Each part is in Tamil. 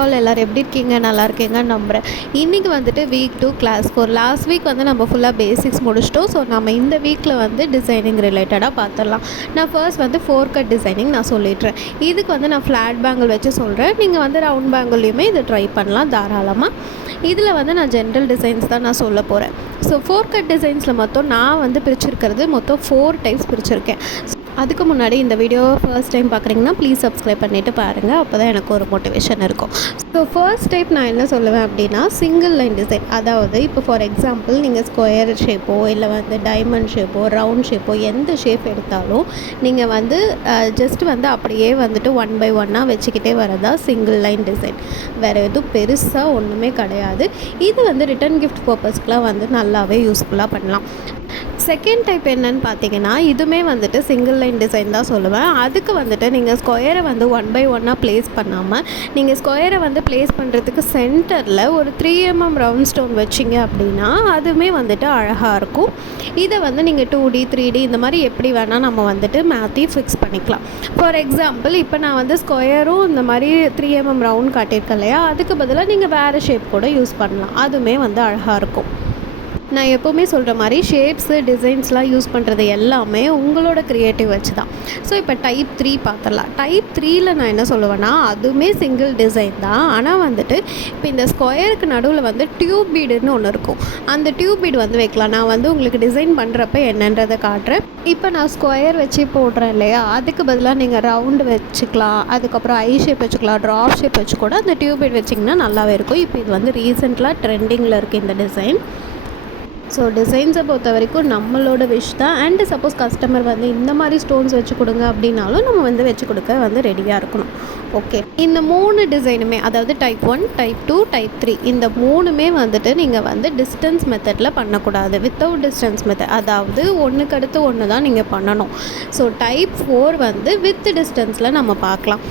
ஆல் எல்லோரும் எப்படி இருக்கீங்க? நல்லா இருக்கீங்கன்னு நம்புகிறேன். இன்றைக்கி வந்துட்டு வீக் 2 கிளாஸ் 4. லாஸ்ட் வீக் வந்து நம்ம ஃபுல்லாக பேசிக்ஸ் முடிச்சிட்டோம். ஸோ நம்ம இந்த வீக்கில் வந்து டிசைனிங் ரிலேட்டடாக பார்த்துடலாம். நான் ஃபர்ஸ்ட் வந்து 4 கட் டிசைனிங் நான் சொல்லிடுறேன். இதுக்கு வந்து நான் ஃப்ளாட் பேங்கிள் வச்சு சொல்கிறேன். நீங்கள் வந்து ரவுண்ட் பேங்கிள்லையுமே இதை ட்ரை பண்ணலாம் தாராளமாக. இதில் வந்து நான் ஜென்ரல் டிசைன்ஸ் தான் நான் சொல்ல போகிறேன். ஸோ 4 கட் டிசைன்ஸில் மொத்தம் நான் வந்து பிரிச்சிருக்கிறது மொத்தம் 4 டைப்ஸ் பிரிச்சிருக்கேன். அதுக்கு முன்னாடி இந்த வீடியோ ஃபர்ஸ்ட் டைம் பார்க்குறீங்கன்னா ப்ளீஸ் சப்ஸ்கிரைப் பண்ணிவிட்டு பாருங்கள். அப்போ தான் எனக்கு ஒரு மோட்டிவேஷன் இருக்கும். ஸோ ஃபர்ஸ்ட் டைப் நான் என்ன சொல்லுவேன் அப்படின்னா சிங்கிள் லைன் டிசைன். அதாவது இப்போ ஃபார் எக்ஸாம்பிள் நீங்கள் ஸ்கொயர் ஷேப்போ இல்லை வந்து டைமண்ட் ஷேப்போ ரவுண்ட் ஷேப்போ எந்த ஷேப் எடுத்தாலும் நீங்கள் வந்து ஜஸ்ட் வந்து அப்படியே வந்துட்டு 1 by 1 வச்சுக்கிட்டே வரதா சிங்கிள் லைன் டிசைன். வேறு எதுவும் பெருசாக ஒன்றுமே கிடையாது. இது வந்து ரிட்டன் கிஃப்ட் பர்பஸ்க்குலாம் வந்து நல்லாவே யூஸ்ஃபுல்லாக பண்ணலாம். செகண்ட் டைப் என்னன்னு பார்த்தீங்கன்னா இதுவுமே வந்துட்டு சிங்கிள் லைன் டிசைன் தான் சொல்லுவேன். அதுக்கு வந்துட்டு நீங்கள் ஸ்கொயரை வந்து 1 by 1 ப்ளேஸ் பண்ணாமல் நீங்கள் ஸ்கொயரை வந்து ப்ளேஸ் பண்ணுறதுக்கு சென்டரில் ஒரு 3 mm ரவுண்ட் ஸ்டோன் வச்சிங்க அப்படின்னா அதுவுமே வந்துட்டு அழகாக இருக்கும். இதை வந்து நீங்கள் 2D 3D இந்த மாதிரி எப்படி வேணால் நம்ம வந்துட்டு மாற்றி ஃபிக்ஸ் பண்ணிக்கலாம். ஃபார் எக்ஸாம்பிள் இப்போ நான் வந்து ஸ்கொயரும் இந்த மாதிரி 3 mm ரவுண்ட் காட்டியிருக்கேன் இல்லையா, அதுக்கு பதிலாக நீங்கள் வேறு ஷேப் கூட யூஸ் பண்ணலாம். அதுவுமே வந்து அழகாக இருக்கும். நான் எப்போவுமே சொல்கிற மாதிரி ஷேப்ஸு டிசைன்ஸ்லாம் யூஸ் பண்ணுறது எல்லாமே உங்களோட க்ரியேட்டிவ் வச்சு தான். ஸோ இப்போ டைப் 3 பார்த்துடலாம். டைப் 3ல் நான் என்ன சொல்லுவேன்னா அதுவுமே சிங்கிள் டிசைன் தான். ஆனால் வந்துட்டு இப்போ இந்த ஸ்கொயருக்கு நடுவில் வந்து டியூப் பீடுன்னு ஒன்று இருக்கும். அந்த டியூப் பீடு வந்து வைக்கலாம். நான் வந்து உங்களுக்கு டிசைன் பண்ணுறப்ப என்னன்றதை காட்டுறேன். இப்போ நான் ஸ்கொயர் வச்சு போடுறேன் இல்லையா, அதுக்கு பதிலாக நீங்கள் ரவுண்டு வச்சுக்கலாம், அதுக்கப்புறம் ஐ ஷேப் வச்சுக்கலாம், ட்ராப் ஷேப் வச்சு கூட அந்த டியூப் பீட் வச்சிங்கன்னா நல்லாவே இருக்கும். இப்போ இது வந்து ரீசெண்டாக ட்ரெண்டிங்கில் இருக்குது இந்த டிசைன். ஸோ டிசைன்ஸை பொறுத்த வரைக்கும் நம்மளோட விஷ் தான். அண்டு சப்போஸ் கஸ்டமர் வந்து இந்த மாதிரி ஸ்டோன்ஸ் வச்சு கொடுங்க அப்படின்னாலும் நம்ம வந்து வச்சு கொடுக்க வந்து ரெடியாக இருக்கணும். ஓகே, இந்த 3 டிசைனுமே அதாவது டைப் 1 டைப் 2 டைப் 3 இந்த 3மே வந்துட்டு நீங்கள் வந்து டிஸ்டன்ஸ் மெத்தடில் பண்ணக்கூடாது. வித்தவுட் டிஸ்டன்ஸ் மெத்தட், அதாவது ஒன்றுக்கு அடுத்து ஒன்று தான் நீங்கள் பண்ணணும். ஸோ டைப் 4 வந்து வித் டிஸ்டன்ஸில் நம்ம பார்க்கலாம்.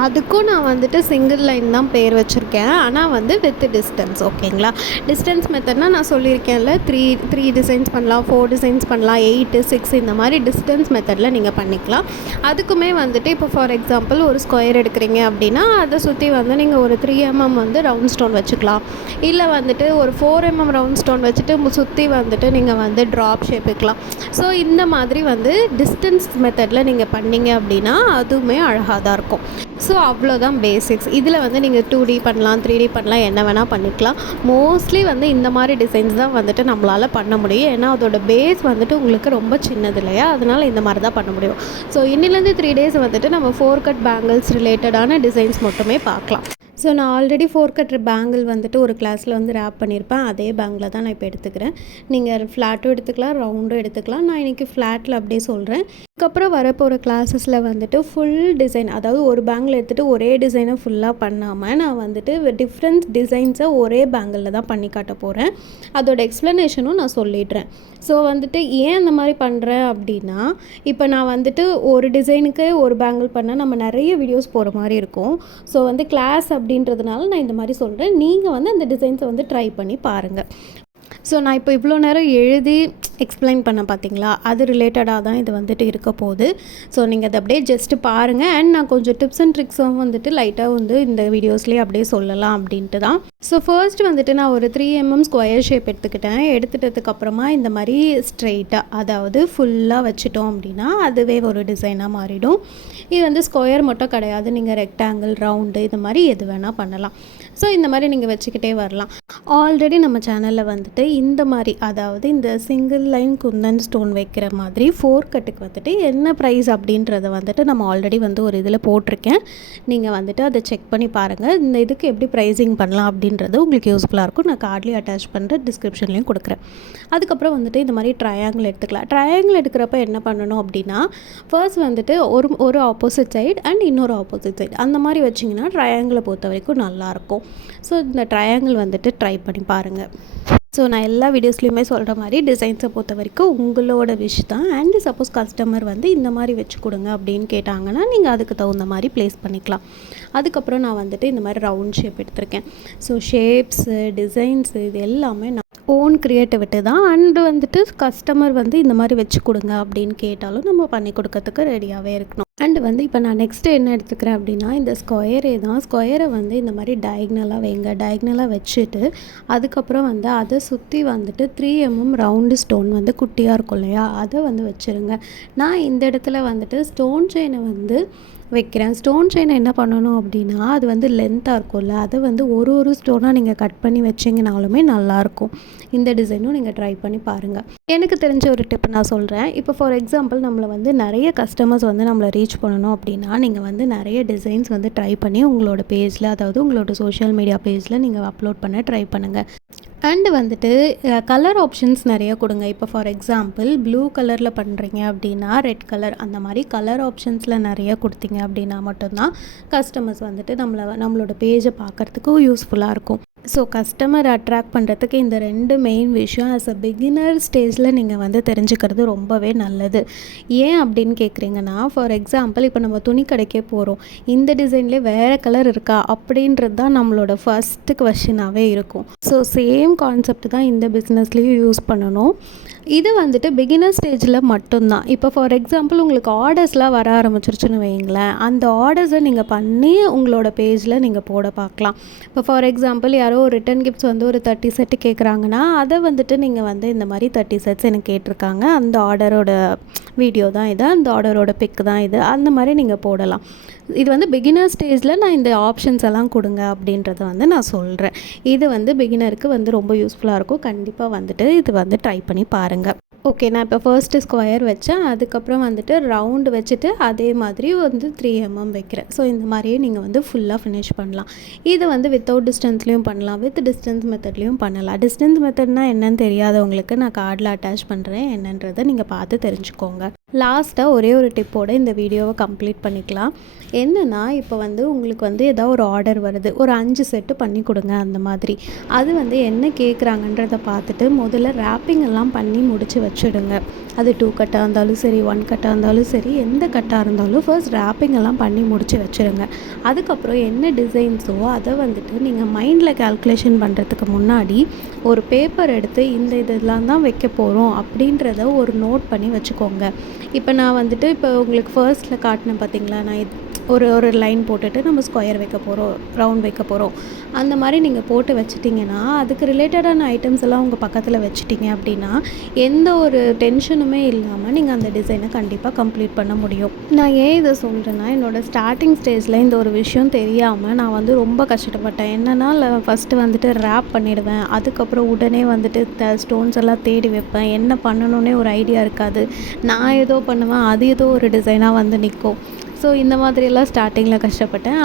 அதுக்கும் நான் வந்துட்டு சிங்கிள் லைன் தான் பேர் வச்சுருக்கேன், ஆனால் வந்து வித் டிஸ்டன்ஸ். ஓகேங்களா, டிஸ்டன்ஸ் மெத்தட்னால் நான் சொல்லியிருக்கேன்ல 3 டிசைன்ஸ் பண்ணலாம், 4 டிசைன்ஸ் பண்ணலாம், 8 6 இந்த மாதிரி டிஸ்டன்ஸ் மெத்தடில் நீங்கள் பண்ணிக்கலாம். அதுக்குமே வந்துட்டு இப்போ ஃபார் எக்ஸாம்பிள் ஒரு ஸ்கொயர் எடுக்கிறீங்க அப்படின்னா அதை சுற்றி வந்து நீங்கள் ஒரு 3 mm வந்து ரவுண்ட் ஸ்டோன் வச்சுக்கலாம். இல்லை வந்துட்டு ஒரு 4 mm ரவுண்ட் ஸ்டோன் வச்சுட்டு சுற்றி வந்துட்டு நீங்கள் வந்து ட்ராப் ஷேப் வைக்கலாம். ஸோ இந்த மாதிரி வந்து டிஸ்டன்ஸ் மெத்தடில் நீங்கள் பண்ணிங்க அப்படின்னா அதுவுமே அழகாக தான் இருக்கும். ஸோ அவ்வளோதான் பேசிக்ஸ். இதில் வந்து நீங்கள் 2D பண்ணலாம், 3D பண்ணலாம், என்ன வேணால் பண்ணிக்கலாம். மோஸ்ட்லி வந்து இந்த மாதிரி டிசைன்ஸ் தான் வந்துட்டு நம்மளால் பண்ண முடியும். ஏன்னா அதோட பேஸ் வந்துட்டு உங்களுக்கு ரொம்ப சின்னது இல்லையா, அதனால் இந்த மாதிரி தான் பண்ண முடியும். ஸோ இன்னிலேருந்து 3 days வந்துட்டு நம்ம 4 கட் பேங்கிள்ஸ் ரிலேட்டடான டிசைன்ஸ் மட்டுமே பார்க்கலாம். ஸோ நான் ஆல்ரெடி 4 கட் பேங்கிள் வந்துட்டு ஒரு கிளாஸில் வந்து ரேப் பண்ணியிருப்பேன். அதே பேங்கில் தான் நான் இப்போ எடுத்துக்கிறேன். நீங்கள் ஃப்ளாட்டும் எடுத்துக்கலாம், ரவுண்டும் எடுத்துக்கலாம். நான் இன்றைக்கி ஃப்ளாட்டில் அப்படியே சொல்கிறேன். அதுக்கப்புறம் வரப்போகிற கிளாஸஸில் வந்துட்டு ஃபுல் டிசைன், அதாவது ஒரு பேங்கில் எடுத்துகிட்டு ஒரே டிசைனை ஃபுல்லாக பண்ணாமல் நான் வந்துட்டு டிஃப்ரெண்ட் டிசைன்ஸை ஒரே பேங்கிளில் தான் பண்ணி காட்ட போகிறேன். அதோட எக்ஸ்ப்ளனேஷனும் நான் சொல்லிடுறேன். ஸோ வந்துட்டு ஏன் அந்த மாதிரி பண்ணுறேன் அப்படின்னா, இப்போ நான் வந்துட்டு ஒரு டிசைனுக்கு ஒரு பேங்கிள் பண்ணால் நம்ம நிறைய வீடியோஸ் போகிற மாதிரி இருக்கும். ஸோ வந்து கிளாஸ் அப்படின்றதுனால நான் இந்த மாதிரி சொல்கிறேன். நீங்கள் வந்து அந்த டிசைன்ஸை வந்து ட்ரை பண்ணி பாருங்கள். ஸோ நான் இப்போ இவ்வளோ நேரம் எழுதி எக்ஸ்பிளைன் பண்ண பார்த்தீங்களா, அது ரிலேட்டடாக தான் இது வந்துட்டு இருக்க போகுது. ஸோ நீங்கள் அதை அப்படியே ஜஸ்ட்டு பாருங்கள். அண்ட் நான் கொஞ்சம் டிப்ஸ் அண்ட் ட்ரிக்ஸும் வந்துட்டு லைட்டாக வந்து இந்த வீடியோஸ்லேயே அப்படியே சொல்லலாம் அப்படின்ட்டு தான். ஸோ ஃபர்ஸ்ட் வந்துட்டு நான் ஒரு 3 mm ஸ்கொயர் ஷேப் எடுத்துக்கிட்டேன். எடுத்துட்டதுக்கப்புறமா இந்த மாதிரி ஸ்ட்ரெயிட்டாக, அதாவது ஃபுல்லாக வச்சுட்டோம் அப்படின்னா அதுவே ஒரு டிசைனாக மாறிடும். இது வந்து ஸ்கொயர் மட்டும் கிடையாது, நீங்கள் ரெக்டாங்கிள் ரவுண்டு இது மாதிரி எது வேணால் பண்ணலாம். ஸோ இந்த மாதிரி நீங்கள் வச்சுக்கிட்டே வரலாம். ஆல்ரெடி நம்ம சேனலில் வந்துட்டு இந்த மாதிரி, அதாவது இந்த சிங்கிள் லைன் குந்தன் ஸ்டோன் வைக்கிற மாதிரி 4 கட்டுக்கு வந்துட்டு என்ன ப்ரைஸ் அப்படின்றத வந்துட்டு நம்ம ஆல்ரெடி வந்து ஒரு இதில் போட்டிருக்கேன். நீங்கள் வந்துட்டு அதை செக் பண்ணி பாருங்கள். இந்த இதுக்கு எப்படி ப்ரைஸிங் பண்ணலாம் அப்படின்றது உங்களுக்கு யூஸ்ஃபுல்லாக இருக்கும். நான் கார்ட்லேயும் அட்டாச் பண்ணுறேன், டிஸ்கிரிப்ஷன்லேயும் கொடுக்குறேன். அதுக்கப்புறம் வந்துட்டு இந்த மாதிரி ட்ரையாங்கிள் எடுத்துக்கலாம். ட்ரையாங்கிள் எடுக்கிறப்ப என்ன பண்ணணும் அப்படின்னா, ஃபர்ஸ்ட் வந்துட்டு ஒரு ஆப்போசிட் சைடு அண்ட் இன்னொரு ஆப்போசிட் சைடு அந்த மாதிரி வச்சிங்கன்னா ட்ரையாங்கிளை பொறுத்த வரைக்கும் நல்லாயிருக்கும். ஸோ இந்த ட்ரையாங்கிள் வந்துட்டு ட்ரை பண்ணி பாருங்கள். ஸோ நான் எல்லா வீடியோஸ்லையுமே சொல்கிற மாதிரி டிசைன்ஸை பொறுத்த வரைக்கும் உங்களோட விஷ் தான். அண்டு சப்போஸ் கஸ்டமர் வந்து இந்த மாதிரி வச்சு கொடுங்க அப்படின்னு கேட்டாங்கன்னா நீங்கள் அதுக்கு தகுந்த மாதிரி ப்ளேஸ் பண்ணிக்கலாம். அதுக்கப்புறம் நான் வந்துட்டு இந்த மாதிரி ரவுண்ட் ஷேப் எடுத்திருக்கேன். ஸோ ஷேப்ஸு டிசைன்ஸு இது எல்லாமே நான் ஓன் க்ரியேட்டிவிட்டி தான். அண்டு வந்துட்டு கஸ்டமர் வந்து இந்த மாதிரி வச்சு கொடுங்க அப்படின்னு கேட்டாலும் நம்ம பண்ணி கொடுக்கறதுக்கு ரெடியாகவே இருக்கணும். அண்ட் வந்து இப்போ நான் நெக்ஸ்ட்டு என்ன எடுத்துக்கிறேன் அப்படின்னா, இந்த ஸ்கொயரே தான். ஸ்கொயரை வந்து இந்த மாதிரி டயக்னலாக வைங்க. டயக்னலாக வச்சுட்டு அதுக்கப்புறம் வந்து அதை சுற்றி வந்துட்டு 3mm ரவுண்டு ஸ்டோன் வந்து குட்டியாக இருக்கும் இல்லையா, அதை வந்து வச்சுருங்க. நான் இந்த இடத்துல வந்துட்டு ஸ்டோன் செயினை வந்து வைக்கிறேன். ஸ்டோன் செயினை என்ன பண்ணணும் அப்படின்னா, அது வந்து லென்த்தாக இருக்கும்ல, அதை வந்து ஒரு ஒரு ஸ்டோனாக நீங்கள் கட் பண்ணி வச்சிங்கனாலுமே நல்லாயிருக்கும். இந்த டிசைனும் நீங்கள் ட்ரை பண்ணி பாருங்கள். எனக்கு தெரிஞ்ச ஒரு டிப் நான் சொல்கிறேன். இப்போ ஃபார் எக்ஸாம்பிள் நம்மளை வந்து நிறைய கஸ்டமர்ஸ் வந்து நம்மளை ரீச் பண்ணணும் அப்படின்னா, நீங்கள் வந்து நிறைய டிசைன்ஸ் வந்து ட்ரை பண்ணி உங்களோட பேஜில், அதாவது உங்களோட சோஷியல் மீடியா பேஜில் நீங்கள் அப்லோட் பண்ண ட்ரை பண்ணுங்கள். அண்டு வந்துட்டு கலர் ஆப்ஷன்ஸ் நிறைய கொடுங்க. இப்போ ஃபார் எக்ஸாம்பிள் ப்ளூ கலரில் பண்ணுறீங்க அப்படின்னா ரெட் கலர், அந்த மாதிரி கலர் ஆப்ஷன்ஸில் நிறைய கொடுத்தீங்க அப்படின்னா மட்டும்தான் கஸ்டமர்ஸ் வந்துட்டு நம்மளோட பேஜை பார்க்குறதுக்கும் யூஸ்ஃபுல்லாக இருக்கும். ஸோ கஸ்டமர் அட்ராக்ட் பண்ணுறதுக்கு இந்த 2 மெயின் விஷயம் ஆஸ் அ பிகினர் ஸ்டேஜில் நீங்கள் வந்து தெரிஞ்சுக்கிறது ரொம்பவே நல்லது. ஏன் அப்படின்னு கேட்குறீங்கன்னா, ஃபார் எக்ஸாம்பிள் இப்போ நம்ம துணி கடைக்கே போகிறோம், இந்த டிசைன்லேயே வேறு கலர் இருக்கா அப்படின்றது தான் நம்மளோட ஃபஸ்ட்டு கொஷினாகவே இருக்கும். ஸோ சேம் கான்செப்ட் தான் இந்த பிஸ்னஸ்லேயும் யூஸ் பண்ணணும். இது வந்துட்டு பிகினர் ஸ்டேஜில் மட்டும்தான். இப்போ ஃபார் எக்ஸாம்பிள் உங்களுக்கு ஆர்டர்ஸ்லாம் வர ஆரம்பிச்சிருச்சுன்னு வைங்களேன், அந்த ஆர்டர்ஸை நீங்கள் பண்ணி உங்களோட பேஜில் நீங்கள் போட பார்க்கலாம். இப்போ ஃபார் எக்ஸாம்பிள் யாரோ ஒரு ரிட்டன் கிஃப்ட்ஸ் வந்து ஒரு 30 செட்டு கேட்குறாங்கன்னா, அதை வந்துட்டு நீங்கள் வந்து இந்த மாதிரி 30 செட்ஸ் எனக்கு கேட்டிருக்காங்க, அந்த ஆர்டரோட வீடியோ தான் இது, அந்த ஆர்டரோட பிக் தான் இது, அந்த மாதிரி நீங்கள் போடலாம். இது வந்து பிகினர் ஸ்டேஜில் நான் இந்த ஆப்ஷன்ஸ் எல்லாம் கொடுங்க அப்படின்றத வந்து நான் சொல்கிறேன். இது வந்து பிகினருக்கு வந்து ரொம்ப யூஸ்ஃபுல்லாக இருக்கும். கண்டிப்பாக வந்துட்டு இது வந்து ட்ரை பண்ணி பாருங்கள். ஓகே, நான் இப்போ ஃபர்ஸ்ட்டு ஸ்கொயர் வச்சேன், அதுக்கப்புறம் வந்துட்டு ரவுண்டு வச்சுட்டு அதே மாதிரி வந்து 3mm வைக்கிறேன். ஸோ இந்த மாதிரியே நீங்கள் வந்து ஃபுல்லாக ஃபினிஷ் பண்ணலாம். இது வந்து வித்தவுட் டிஸ்டன்ஸ்லேயும் பண்ணலாம், வித் டிஸ்டன்ஸ் மெத்தட்லேயும் பண்ணலாம். டிஸ்டன்ஸ் மெத்தட்னால் என்னன்னு தெரியாதவங்களுக்கு நான் கார்டில் அட்டாச் பண்ணுறேன், என்னன்றதை நீங்கள் பார்த்து தெரிஞ்சுக்கோங்க. லாஸ்ட்டாக ஒரே ஒரு டிப்போடு இந்த வீடியோவை கம்ப்ளீட் பண்ணிக்கலாம். என்னென்னா, இப்போ வந்து உங்களுக்கு வந்து ஏதாவது ஒரு ஆர்டர் வருது, ஒரு 5 செட்டு பண்ணி கொடுங்க அந்த மாதிரி. அது வந்து என்ன கேட்குறாங்கன்றதை பார்த்துட்டு முதல்ல ரேப்பிங் எல்லாம் பண்ணி முடித்து வச்சுடுங்க. அது 2 கட்டாக இருந்தாலும் சரி, 1 கட்டாக இருந்தாலும் சரி, எந்த கட்டாக இருந்தாலும் ஃபர்ஸ்ட் ரேப்பிங் எல்லாம் பண்ணி முடித்து வச்சுருங்க. அதுக்கப்புறம் என்ன டிசைன்ஸோ அதை வந்துட்டு நீங்கள் மைண்டில் கால்குலேஷன் பண்ணுறதுக்கு முன்னாடி ஒரு பேப்பர் எடுத்து இந்த இதெல்லாம் தான் வைக்க போகிறோம் அப்படின்றத ஒரு நோட் பண்ணி வச்சுக்கோங்க. இப்போ நான் வந்துட்டு இப்போ உங்களுக்கு ஃபர்ஸ்ட்டில் காட்டினேன் பார்த்தீங்களா, நான் ஒரு லைன் போட்டுட்டு நம்ம ஸ்கொயர் வைக்க போகிறோம், ரவுண்ட் வைக்க போகிறோம், அந்த மாதிரி நீங்கள் போட்டு வச்சிட்டிங்கன்னா அதுக்கு ரிலேட்டடான ஐட்டம்ஸ் எல்லாம் உங்கள் பக்கத்தில் வச்சிட்டிங்க அப்படின்னா எந்த ஒரு டென்ஷனுமே இல்லாமல் நீங்கள் அந்த டிசைனை கண்டிப்பாக கம்ப்ளீட் பண்ண முடியும். நான் ஏன் இதை சொல்கிறேன்னா, என்னோடய ஸ்டார்டிங் ஸ்டேஜில் இந்த ஒரு விஷயம் தெரியாமல் நான் வந்து ரொம்ப கஷ்டப்பட்டேன். என்னென்னா ஃபஸ்ட்டு வந்துட்டு ரேப் பண்ணிவிடுவேன், அதுக்கப்புறம் உடனே வந்துட்டு ஸ்டோன்ஸ் எல்லாம் தேடி வைப்பேன், என்ன பண்ணணுன்னே ஒரு ஐடியா இருக்காது, நான் ஏதோ பண்ணுவேன், அது ஏதோ ஒரு டிசைனாக வந்து நிற்கும். ஸோ இந்த மாதிரியெல்லாம் ஸ்டார்டிங்கில் கஷ்டப்பட்டேன்.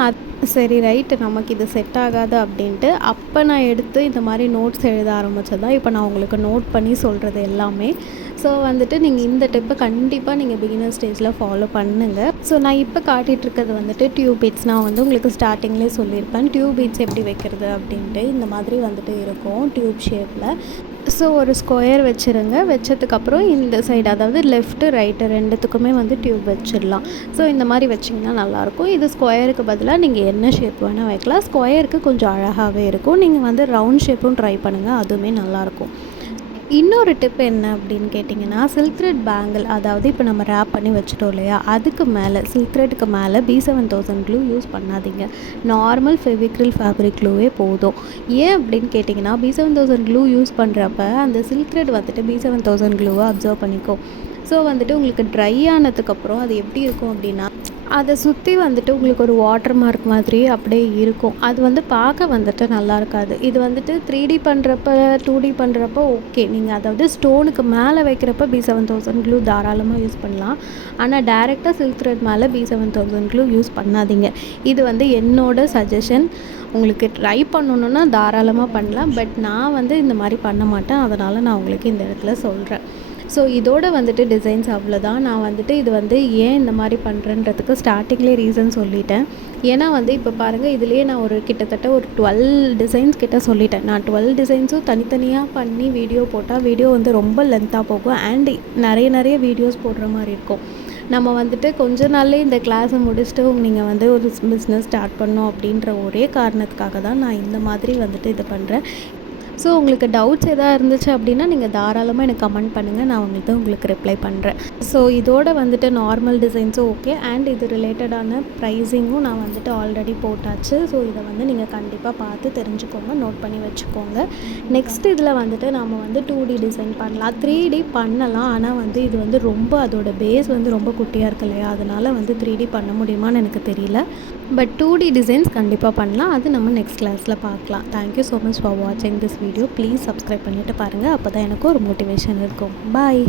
சரி ரைட்டு, நமக்கு இது செட் ஆகாது அப்படின்ட்டு அப்போ நான் எடுத்து இந்த மாதிரி நோட்ஸ் எழுத ஆரம்பித்தது தான் இப்போ நான் உங்களுக்கு நோட் பண்ணி சொல்கிறது எல்லாமே. ஸோ வந்துட்டு நீங்கள் இந்த டிப்பை கண்டிப்பாக நீங்கள் பிகினர் ஸ்டேஜில் ஃபாலோ பண்ணுங்கள். ஸோ நான் இப்போ காட்டிகிட்ருக்கிறது வந்துட்டு டியூப் பீட்ஸ். நான் வந்து உங்களுக்கு ஸ்டார்டிங்லேயே சொல்லியிருப்பேன் டியூப் பீட்ஸ் எப்படி வைக்கிறது அப்படின்ட்டு. இந்த மாதிரி வந்துட்டு இருக்கும் டியூப் ஷேப்பில். ஸோ ஒரு ஸ்கொயர் வச்சுருங்க. வச்சதுக்கப்புறம் இந்த சைடு, அதாவது லெஃப்ட்டு ரைட்டு ரெண்டுத்துக்குமே வந்து டியூப் வச்சிடலாம். ஸோ இந்த மாதிரி வச்சிங்கன்னா நல்லாயிருக்கும். இது ஸ்கொயருக்கு பதிலாக நீங்கள் என்ன ஷேப் வேணால் வைக்கலாம். ஸ்கொயருக்கு கொஞ்சம் அழகாகவே இருக்கும். நீங்கள் வந்து ரவுண்ட் ஷேப்பும் ட்ரை பண்ணுங்கள், அதுவுமே நல்லாயிருக்கும். இன்னொரு டிப் என்ன அப்படின்னு கேட்டிங்கன்னா, சில்க் த்ரெட் பேங்கிள், அதாவது இப்போ நம்ம ரேப் பண்ணி வச்சுட்டோம் இல்லையா, அதுக்கு மேலே சில்க் த்ரெட்டுக்கு மேலே B7000 க்ளூ யூஸ் பண்ணாதீங்க. நார்மல் ஃபெவிக்ரில் ஃபேப்ரிக் க்ளூவே போதும். ஏன் அப்படின்னு கேட்டிங்கன்னா, B7000 க்ளூ யூஸ் பண்ணுறப்ப அந்த சில்க் த்ரெட் வந்துட்டு B7000 க்ளூவை அப்சர்வ் பண்ணிக்கும். ஸோ வந்துட்டு உங்களுக்கு ட்ரை ஆனதுக்கப்புறம் அது எப்படி இருக்கும் அப்படின்னா, அதை சுற்றி வந்துட்டு உங்களுக்கு ஒரு வாட்டர் மார்க் மாதிரி அப்படியே இருக்கும். அது வந்து பார்க்க வந்துட்டு நல்லா இருக்காது. இது வந்துட்டு 3D பண்ணுறப்ப 2D பண்ணுறப்ப ஓகே, நீங்கள் அதாவது ஸ்டோனுக்கு மேலே வைக்கிறப்ப B7000 க்ளூ தாராளமாக யூஸ் பண்ணலாம். ஆனால் டேரெக்டாக சில்க் த்ரெட் மேலே B7000 க்ளூ யூஸ் பண்ணாதீங்க. இது வந்து என்னோட சஜஷன். உங்களுக்கு ட்ரை பண்ணணுன்னா தாராளமாக பண்ணலாம். பட் நான் வந்து இந்த மாதிரி பண்ண மாட்டேன், அதனால் நான் உங்களுக்கு இந்த இடத்துல சொல்கிறேன். ஸோ இதோட வந்துட்டு டிசைன்ஸ் அவ்வளோதான். நான் வந்துட்டு இது வந்து ஏன் இந்த மாதிரி பண்ணுறேன்றதுக்கு ஸ்டார்டிங்லேயே ரீசன் சொல்லிட்டேன். ஏன்னா வந்து இப்போ பாருங்கள், இதுலேயே நான் ஒரு கிட்டத்தட்ட ஒரு 12 டிசைன்ஸ் கிட்ட சொல்லிட்டேன். நான் 12 டிசைன்ஸும் தனித்தனியாக பண்ணி வீடியோ போட்டால் வீடியோ வந்து ரொம்ப லென்த்தாக போகும். அண்ட் நிறைய வீடியோஸ் போடுற மாதிரி இருக்கும். நம்ம வந்துட்டு கொஞ்ச நாள்லேயே இந்த கிளாஸை முடிச்சுட்டு நீங்கள் வந்து ஒரு பிஸ்னஸ் ஸ்டார்ட் பண்ணோம் அப்படின்ற ஒரே காரணத்துக்காக தான் நான் இந்த மாதிரி வந்துட்டு இது பண்ணுறேன். ஸோ உங்களுக்கு டவுட்ஸ் எதாவது இருந்துச்சு அப்படின்னா நீங்கள் தாராளமாக எனக்கு கமெண்ட் பண்ணுங்கள், நான் உங்களுக்கு ரிப்ளை பண்ணுறேன். ஸோ இதோட வந்துட்டு நார்மல் டிசைன்ஸும் ஓகே அண்ட் இது ரிலேட்டடான ப்ரைஸிங்கும் நான் வந்துட்டு ஆல்ரெடி போட்டாச்சு. ஸோ இதை வந்து நீங்கள் கண்டிப்பாக பார்த்து தெரிஞ்சுக்கோங்க, நோட் பண்ணி வச்சுக்கோங்க. நெக்ஸ்ட் இதில் வந்துட்டு நம்ம வந்து 2D டிசைன் பண்ணலாம், 3D பண்ணலாம். ஆனால் வந்து இது வந்து ரொம்ப அதோட பேஸ் வந்து ரொம்ப குட்டியாக இருக்கு இல்லையா, அதனால் வந்து 3D பண்ண முடியுமான்னு எனக்கு தெரியல. பட் 2D டிசைன்ஸ் கண்டிப்பாக பண்ணலாம், அது நம்ம நெக்ஸ்ட் கிளாஸில் பார்க்கலாம். தேங்க்யூ ஸோ மச் ஃபார் வாட்சிங் திஸ் வீடியோ. ப்ளீஸ் சப்ஸ்கிரைப் பண்ணிவிட்டு பாருங்கள், அப்போ தான் எனக்கு ஒரு மோட்டிவேஷன் இருக்கும். பாய்.